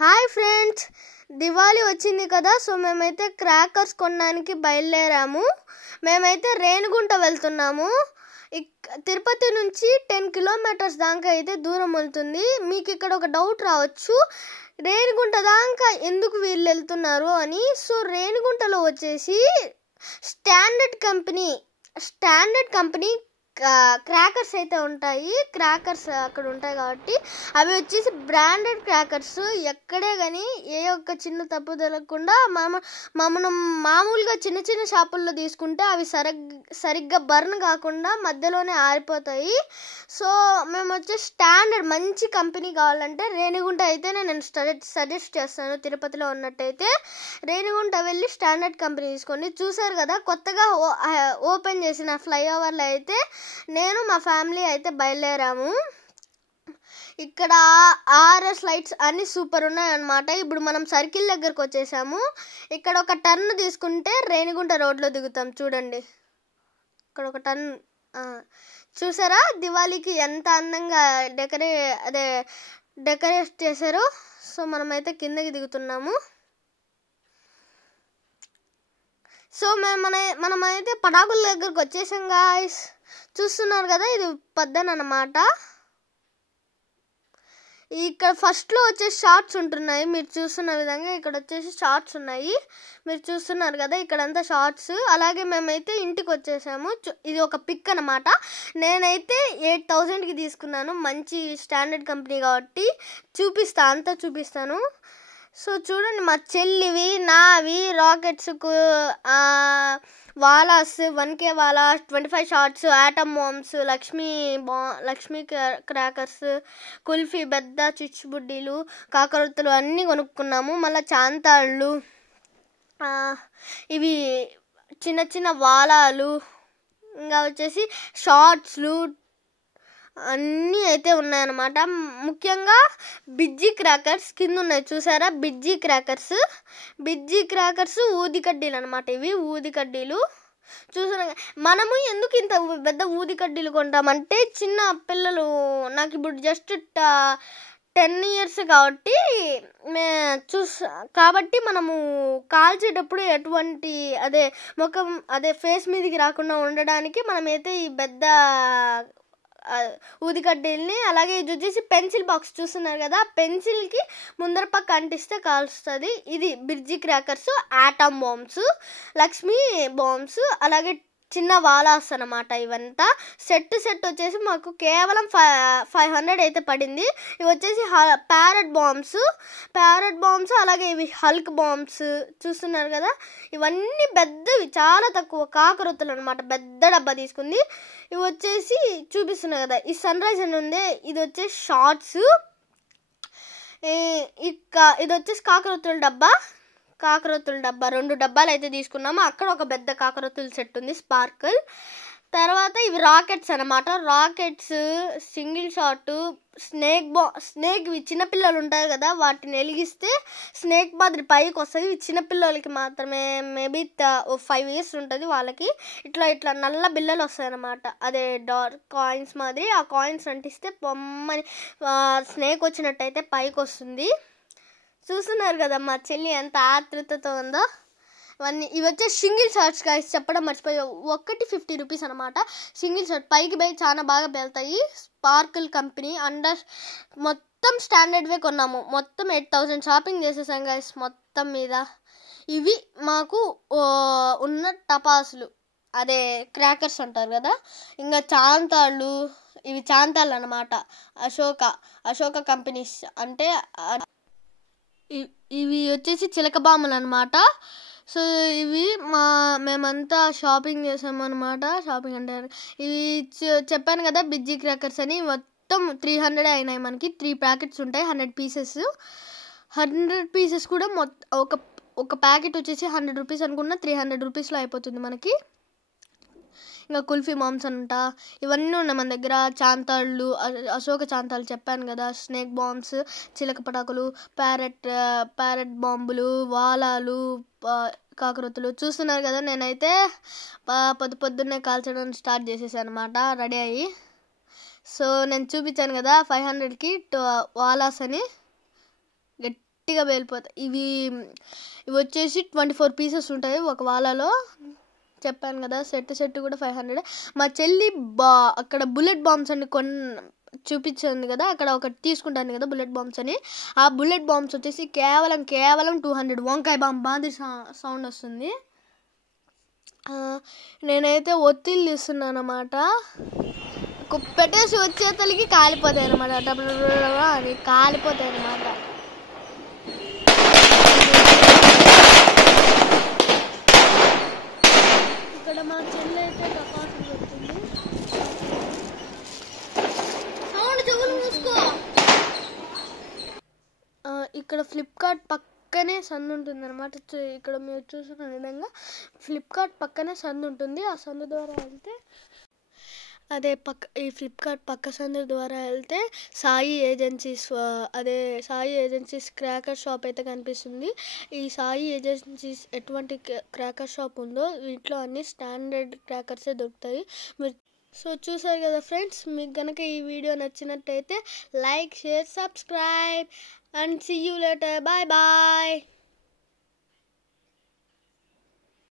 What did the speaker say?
Hi friends, Diwali వచ్చింది కదా. So మేమైతే క్రాకర్స్ కొనడానికి బయలుదేరాము. మేమైతే రేణిగుంట వెళ్తున్నాము. తిరుపతి నుంచి 10 కిలోమీటర్స్ దాకా అయితే దూరం వెళ్తుంది. మీకు ఇక్కడ ఒక డౌట్ రావచ్చు, రేణిగుంట దాకా ఎందుకు వీళ్ళు వెళ్తున్నారు అని. సో రేణిగుంటలో వచ్చేసి స్టాండర్డ్ కంపెనీ క్రాకర్స్ అయితే ఉంటాయి. క్రాకర్స్ అక్కడ ఉంటాయి కాబట్టి అవి వచ్చేసి బ్రాండెడ్ క్రాకర్స్. ఎక్కడే కానీ ఏ ఒక్క చిన్న తప్పు జరగకుండా మనం మామూలుగా చిన్న చిన్న షాపుల్లో తీసుకుంటే అవి సరిగ్గా బర్న్ కాకుండా మధ్యలోనే ఆరిపోతాయి. సో మేము వచ్చేసి స్టాండర్డ్ మంచి కంపెనీ కావాలంటే రేణిగుంట అయితే నేను సజెస్ట్ చేస్తాను. తిరుపతిలో ఉన్నట్టయితే రేణిగుంట వెళ్ళి స్టాండర్డ్ కంపెనీ తీసుకోండి. చూసారు కదా, కొత్తగా ఓపెన్ చేసిన ఫ్లైఓవర్లో అయితే నేను మా ఫ్యామిలీ అయితే బయలుదేరాము. ఇక్కడ ఆర్ఎస్ లైట్స్ అన్ని సూపర్ ఉన్నాయన్నమాట. ఇప్పుడు మనం సర్కిల్ దగ్గరకు వచ్చేసాము. ఇక్కడ ఒక టర్న్ తీసుకుంటే రేణిగుంట రోడ్లో దిగుతాం. చూడండి, ఇక్కడ ఒక టర్న్ చూసారా, దివాళీకి ఎంత అందంగా డెకరేట్ చేశారు. సో మనమైతే కిందకి దిగుతున్నాము. సో మనమైతే పటాకుల దగ్గరకు వచ్చేసాం గాయ్స్. చూస్తున్నారు కదా, ఇది పద్దన్ అన్నమాట. ఇక్కడ ఫస్ట్లో వచ్చేసి షార్ట్స్ ఉంటున్నాయి. మీరు చూస్తున్న విధంగా ఇక్కడ వచ్చేసి షార్ట్స్ ఉన్నాయి. మీరు చూస్తున్నారు కదా, ఇక్కడంతా షార్ట్స్. అలాగే మేమైతే ఇంటికి వచ్చేసాము. ఇది ఒక పిక్ అన్నమాట. నేనైతే 8,000కి తీసుకున్నాను. మంచి స్టాండర్డ్ కంపెనీ కాబట్టి చూపిస్తాను. సో చూడండి, మా చెల్లివి నావి రాకెట్స్కు వాలాస్ 1K వాలా 25 shots, atom bombs, Lakshmi crackers, kulfi, పెద్ద చిచ్చుబుడ్డీలు, కాకరొత్తులు అన్నీ కొనుక్కున్నాము. మళ్ళీ చాంతాళ్ళు, ఇవి చిన్న చిన్న వాలాలు, ఇంకా వచ్చేసి షార్ట్స్లు అన్నీ అయితే ఉన్నాయన్నమాట. ముఖ్యంగా బిజ్జీ క్రాకర్స్ కింద ఉన్నాయి. చూసారా, బిజ్జీ క్రాకర్స్ ఊది కడ్డీలు అనమాట. ఇవి ఊది కడ్డీలు చూసారా. మనము ఎందుకు ఇంత పెద్ద ఊది కడ్డీలు కొంటామంటే, చిన్న పిల్లలు, నాకు ఇప్పుడు జస్ట్ 10 years కాబట్టి మనము కాల్చేటప్పుడు ఎటువంటి ముఖం ఫేస్ మీదకి రాకుండా ఉండడానికి మనమైతే ఈ పెద్ద ఊదికడ్డీల్ని, అలాగే ఇది వచ్చేసి పెన్సిల్ బాక్స్ చూస్తున్నారు కదా, పెన్సిల్కి ముందర పక్క అంటిస్తే కాలుస్తుంది. ఇది బిర్జీ crackers, atom bombs, Lakshmi bombs, అలాగే చిన్న వాలాస్ అన్నమాట. ఇవంతా సెట్ వచ్చేసి మాకు కేవలం 500 అయితే పడింది. ఇవి వచ్చేసి ప్యారెట్ బాంబ్స్, అలాగే ఇవి హల్క్ బాంబ్స్ చూస్తున్నారు కదా. ఇవన్నీ పెద్దవి, చాలా తక్కువ కాకరొత్తులు అనమాట. పెద్ద డబ్బా తీసుకుంది. ఇవి వచ్చేసి చూపిస్తున్నారు కదా, ఈ సన్ రైజ్ అని ఉంది. ఇది వచ్చేసి షార్ట్స్. ఇది వచ్చేసి కాకరొత్తుల డబ్బా 2 డబ్బాలు అయితే తీసుకున్నాము. అక్కడ ఒక పెద్ద కాకరొత్తుల సెట్ ఉంది, స్పార్కిల్. తర్వాత ఇవి రాకెట్స్ అనమాట. రాకెట్స్, సింగిల్ షాట్, స్నేక్ ఇవి చిన్నపిల్లలు ఉంటాయి కదా, వాటిని వెలిగిస్తే స్నేక్ మాదిరి పైకి వస్తుంది. ఇవి చిన్నపిల్లలకి మాత్రమే. మేబీ 5 years ఉంటుంది వాళ్ళకి. ఇట్లా నల్ల బిల్లలు వస్తాయి అనమాట. అదే డార్క్ కాయిన్స్ మాదిరి. ఆ కాయిన్స్ అంటిస్తే పొమ్మని స్నేక్ వచ్చినట్టయితే పైకి వస్తుంది. చూస్తున్నారు కదా మా చెల్లి ఎంత ఆతృతతో ఉందో. ఇవి వచ్చే సింగిల్ షార్ట్స్ గాయస్, చెప్పడం మర్చిపోయా. ఒకటి 50 రూపీస్ అనమాట సింగిల్ షార్ట్. పైకి చాలా బాగా వెళ్తాయి. స్పార్కిల్ కంపెనీ మొత్తం స్టాండర్డ్వే కొన్నాము. మొత్తం 8,000 షాపింగ్ చేసేసాం గాయస్ మొత్తం మీద. ఇవి మాకు ఉన్న టపాసులు, క్రాకర్స్ అంటారు కదా. ఇంకా చాంతాళ్ళు, ఇవి చాంతాళ్ళు అనమాట. అశోక కంపెనీస్ అంటే ఇవి వచ్చేసి చిలక బాములు అనమాట. సో ఇవి మేమంతా షాపింగ్ చేసామన్నమాట. షాపింగ్ అంటే ఇవి చెప్పాను కదా, బిజ్జీ క్రాకర్స్ అని. మొత్తం 300 అయినాయి మనకి. 3 ప్యాకెట్స్ ఉంటాయి, 100 పీసెస్. 100 పీసెస్ కూడా ఒక ప్యాకెట్ వచ్చేసి 100 రూపీస్ అనుకున్నా, 300 రూపీస్లో అయిపోతుంది మనకి. ఇంకా కుల్ఫీ మామ్స్ అంట, ఇవన్నీ ఉన్నాయి మన దగ్గర. చాంతాళ్ళు, అశోక చాంతాళ్ళు చెప్పాను కదా, స్నేక్ బాంబ్స్, చిలక పటాకులు, ప్యారెట్ బాంబులు, వాలాలు, కాకరొత్తులు చూస్తున్నారు కదా. నేనైతే పొద్దున్నే కాల్చడం స్టార్ట్ చేసేసాను అనమాట, రెడీ అయ్యి. సో నేను చూపించాను కదా 500కి వాలాస్ అని. గట్టిగా పేలిపోతాయి. ఇవి వచ్చేసి 24 పీసెస్ ఉంటాయి ఒక వాలాలో. చెప్పాను కదా, సెట్ కూడా 500. మా చెల్లి అక్కడ బుల్లెట్ బాంబ్స్ అని చూపించింది కదా, అక్కడ ఒకటి తీసుకుంటాను కదా బుల్లెట్ బాంబ్స్ అని. ఆ బుల్లెట్ బాంబ్స్ వచ్చేసి కేవలం 200 వంకాయ బాంబ్ మాదిరి సౌండ్ వస్తుంది. నేనైతే ఒత్తిళ్ళు తీస్తున్నాను అన్నమాట. పెట్టేసి వచ్చేతలకి కాలిపోతాయి అన్నమాట, అని కాలిపోతాయి అన్నమాట. ఇక్కడ మా చెల్లి అయితే టపాసులు పెడుతుంది. సౌండ్ చెవులు మూసుకో. ఇక్కడ ఫ్లిప్కార్ట్ పక్కనే సందు ఉంటుంది అనమాట. ఇక్కడ మీరు చూసిన విధంగా ఫ్లిప్కార్ట్ పక్కనే సందు ఉంటుంది. ఆ సందు ద్వారా వెళ్తే ఈ ఫ్లిప్కార్ట్ పక్క సందు ద్వారా వెళ్తే సాయి ఏజెన్సీస్ క్రాకర్ షాప్ అయితే కనిపిస్తుంది. ఈ సాయి ఏజెన్సీస్ ఎటువంటి క్రాకర్ షాప్ ఉందో వీటిలో అన్ని స్టాండర్డ్ క్రాకర్సే దొరుకుతాయి. మీరు చూసారు కదా ఫ్రెండ్స్, మీకు కనుక ఈ వీడియో నచ్చినట్టయితే like, share, subscribe and see you later. Bye bye.